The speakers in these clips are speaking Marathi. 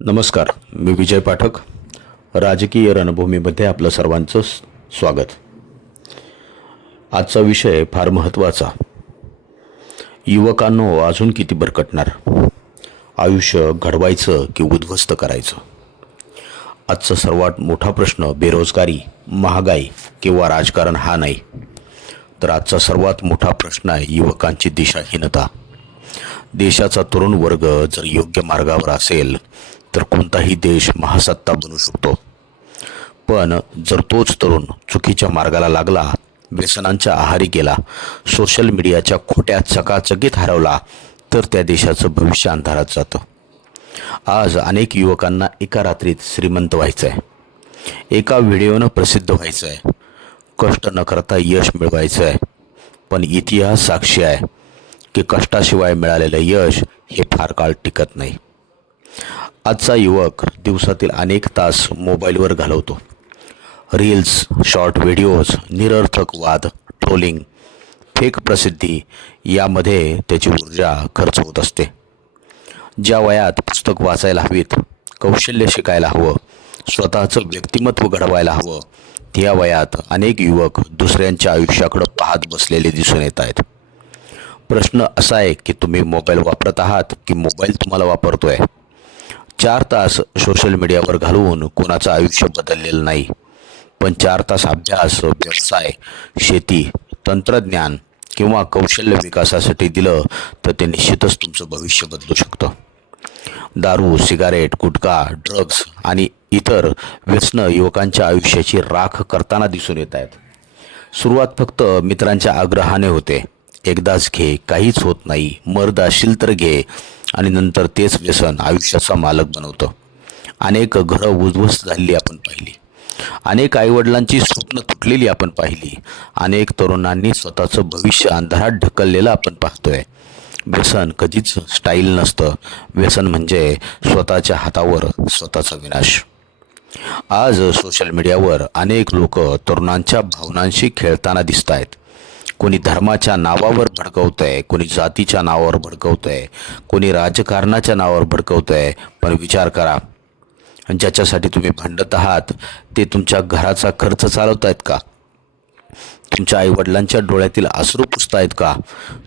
नमस्कार. मी विजय पाठक. राजकीय रणभूमीमध्ये आपलं सर्वांचं स्वागत. आजचा विषय फार महत्त्वाचा. युवकांनो, अजून किती भरकटणार? आयुष्य घडवायचं की उद्ध्वस्त करायचं? आजचा सर्वात मोठा प्रश्न बेरोजगारी, महागाई किंवा राजकारण हा नाही, तर आजचा सर्वात मोठा प्रश्न आहे युवकांची दिशाहीनता. देशाचा तरुण वर्ग जर योग्य मार्गावर असेल तर कोणताही देश महासत्ता बनू शकतो. पण जर तोच तरुण चुकीच्या मार्गाला लागला, व्यसनांच्या आहारी गेला, सोशल मीडियाच्या खोट्या चकाचकीत हरवला, तर त्या देशाचं भविष्य अंधारात जातं. आज अनेक युवकांना एका रात्रीत श्रीमंत व्हायचं आहे, एका व्हिडिओनं प्रसिद्ध व्हायचं आहे, कष्ट न करता यश मिळवायचं आहे. पण इतिहास साक्षी आहे की कष्टाशिवाय मिळालेलं यश हे फार काळ टिकत नाही. आजचा युवक दिवसातील अनेक तास मोबाईलवर घालवतो. रील्स, शॉर्ट व्हिडिओज, निरर्थक वाद, ट्रोलिंग, फेक प्रसिद्धी यामध्ये त्याची ऊर्जा खर्च होत असते. ज्या वयात पुस्तक वाचायला हवीत, कौशल्य शिकायला हवं, स्वतःचं व्यक्तिमत्व घडवायला हवं, त्या वयात अनेक युवक दुसऱ्यांच्या आयुष्याकडे पाहत बसलेले दिसून येत आहेत. प्रश्न असा आहे की तुम्ही मोबाईल वापरत आहात की मोबाईल तुम्हाला वापरतोय? 4 तास सोशल मीडियावर घालवून कोणाचं आयुष्य बदललेलं नाही, पण 4 तास अभ्यास, व्यवसाय, शेती, तंत्रज्ञान किंवा कौशल्य विकासासाठी दिलं तर ते निश्चितच तुमचं भविष्य बदलू शकतं. दारू, सिगारेट, गुटखा, ड्रग्ज आणि इतर व्यसनं युवकांच्या आयुष्याची राख करताना दिसून येत आहेत. सुरुवात फक्त मित्रांच्या आग्रहाने होते. एकदाच घे, काहीच होत नाही, मर्द असशील तर घे, आणि नंतर तेच व्यसन आयुष्याचा मालक बनवतं. अनेक घरं उद्ध्वस्त झालेली आपण पाहिली, अनेक आईवडिलांची स्वप्न तुटलेली आपण पाहिली, अनेक तरुणांनी स्वतःचं भविष्य अंधारात ढकललेलं आपण पाहतोय. व्यसन कधीच स्टाईल नसतं. व्यसन म्हणजे स्वतःच्या हातावर स्वतःचा विनाश. आज सोशल मीडियावर अनेक लोक तरुणांच्या भावनांशी खेळताना दिसत आहेत. कोणी धर्माच्या नावावर भडकवतंय, कोणी जातीच्या नावावर भडकवतंय, कोणी राजकारणाच्या नावावर भडकवतंय. पण विचार करा, ज्याच्यासाठी तुम्ही भांडत आहात ते तुमच्या घराचा खर्च चालवत आहेत का? तुमच्या आईवडिलांच्या डोळ्यातील अश्रू पुसतायत का?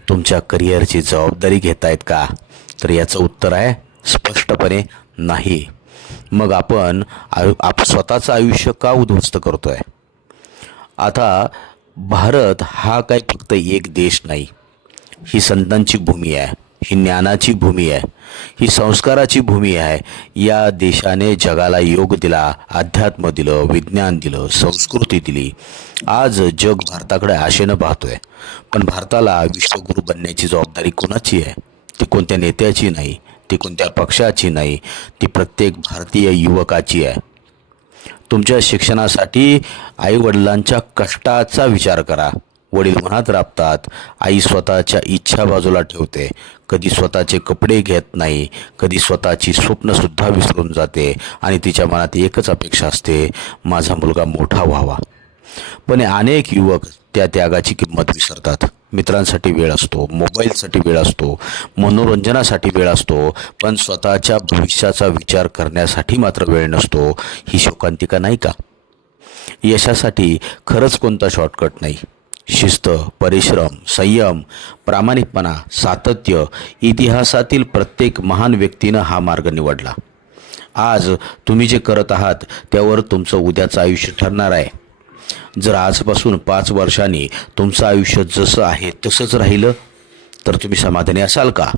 तुमच्या करिअरची जबाबदारी घेत आहेत का? तर याचं उत्तर आहे स्पष्टपणे नाही. मग आपण स्वतःचं आयुष्य का उद्ध्वस्त करतोय? आता भारत हा काही फक्त एक देश नाही, ही संतांची भूमी आहे, ही ज्ञानाची भूमी आहे, ही संस्काराची भूमी आहे. या देशाने जगाला योग दिला, अध्यात्म दिलं, विज्ञान दिलं, संस्कृती दिली. आज जग भारताकडे आशेनं पाहतोय. पण भारताला विश्वगुरू बनण्याची जबाबदारी कोणाची आहे? ती कोणत्या नेत्याची नाही, ती कोणत्या पक्षाची नाही, ती प्रत्येक भारतीय युवकाची आहे. तुमच्या शिक्षणासाठी आईवडिलांच्या कष्टाचा विचार करा. वडील मनात राबतात, आई स्वतःच्या इच्छा बाजूला ठेवते, कधी स्वतःचे कपडे घेत नाही, कधी स्वतःची स्वप्नसुद्धा विसरून जाते आणि तिच्या मनात एकच अपेक्षा असते, माझा मुलगा मोठा व्हावा. पण अनेक युवक त्या त्यागाची किंमत विसरतात. मित्रांसाठी वेळ असतो, मोबाईलसाठी वेळ असतो, मनोरंजनासाठी वेळ असतो, पण स्वतःच्या भविष्याचा विचार करण्यासाठी मात्र वेळ नसतो. ही शोकांतिका नाही का? यशासाठी खरंच कोणता शॉर्टकट नाही. शिस्त, परिश्रम, संयम, प्रामाणिकपणा, सातत्य, इतिहासातील प्रत्येक महान व्यक्तीनं हा मार्ग निवडला. आज तुम्ही जे करत आहात त्यावर तुमचं उद्याचं आयुष्य ठरणार आहे. जर आजपासून 5 वर्षांनी तुमचं आयुष्य जसं आहे तसंच राहिलं तर तुम्ही समाधानी असाल का?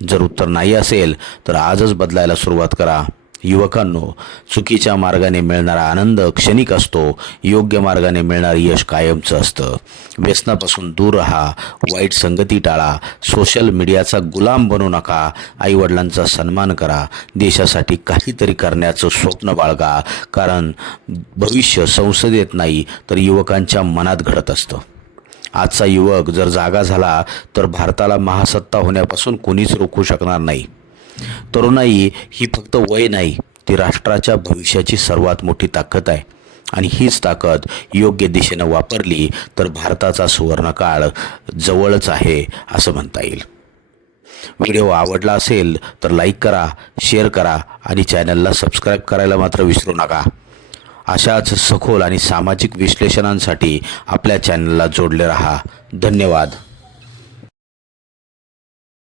जर उत्तर नाही असेल तर आजच बदलायला सुरुवात करा. युवकांनो, चुकीच्या मार्गाने मिळणारा आनंद क्षणिक असतो, योग्य मार्गाने मिळणारं यश कायमचं असतं. व्यसनापासून दूर राहा, वाईट संगती टाळा, सोशल मीडियाचा गुलाम बनू नका, आईवडिलांचा सन्मान करा, देशासाठी काहीतरी करण्याचं स्वप्न बाळगा. कारण भविष्य संसदेत नाही तर युवकांच्या मनात घडत असतं. आजचा युवक जर जागा झाला तर भारताला महासत्ता होण्यापासून कोणीच रोखू शकणार नाही. तरुणाई ही फक्त वय नाही, ती राष्ट्राच्या भविष्याची सर्वात मोठी ताकद आहे. आणि हीच ताकद योग्य दिशेनं वापरली तर भारताचा सुवर्णकाळ जवळच आहे असं म्हणता येईल. व्हिडिओ आवडला असेल तर लाईक करा, शेअर करा आणि चॅनलला सबस्क्राईब करायला मात्र विसरू नका. अशाच सखोल आणि सामाजिक विश्लेषणांसाठी आपल्या चॅनलला जोडले रहा. धन्यवाद.